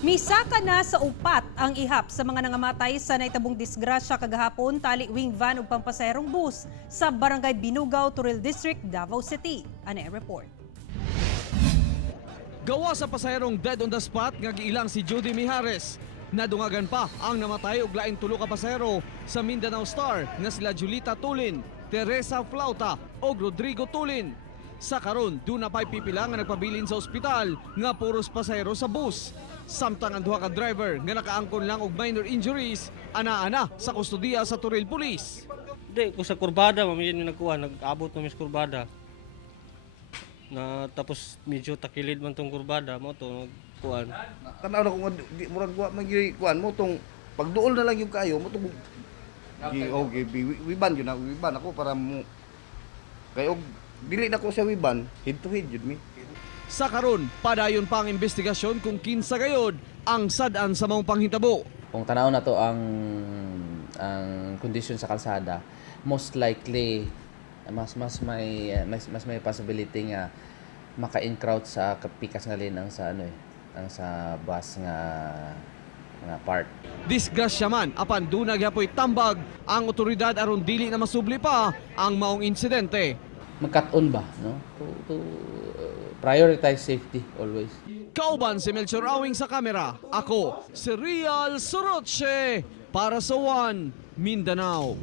Misaka na sa upat ang ihap sa mga nangamatay sa naitabong disgrasya kagahapon tali wing van ug pampasaherong bus sa Barangay Binugaw, Turil District, Davao City. Ano report? Gawa sa pasaherong dead on the spot nga giilang si Judy Mijares. Nadungagan pa ang namatay og laing tulo ka pasahero sa Mindanao Star nga sila Julita Tulin, Teresa Flauta ug Rodrigo Tulin. Sa karon, doon na pa'y pipila nga nagpabilin sa ospital nga puros pasahero sa bus. Samtang ang duha ka driver nga nakaangkon lang og minor injuries, ana-ana sa kustudiya sa Turil Police. Hindi, ko sa kurbada, mamiyan yung nagkuha, nag-abot namin sa kurbada. Na, tapos medyo takilid man tong kurbada mo to nagkuhan. Tanaw na kung murag kuan mo tong pagduol na lang yung kayo mo tong okay wiban yun ako wiban ako para mo kayo dili na ko sa wiban head to head yun mi. Sa karon, padayon pa ang investigasyon kung kinsa gayod ang sad-an sa maong panghitabo. Kung tanaw na to ang kondisyon sa kalsada, most likely mas may possibility nga maka-encroach sa kapikas nga lane ang sa ang sa bus nga part. Disgrasya man apan dunay gyapoy tambag ang otoridad aron dili na masubli pa ang maong insidente. Mag-cut-on ba, no? To prioritize safety always. Kauban si Melchor Awing sa kamera. Ako si Real Soroche para sa One Mindanao.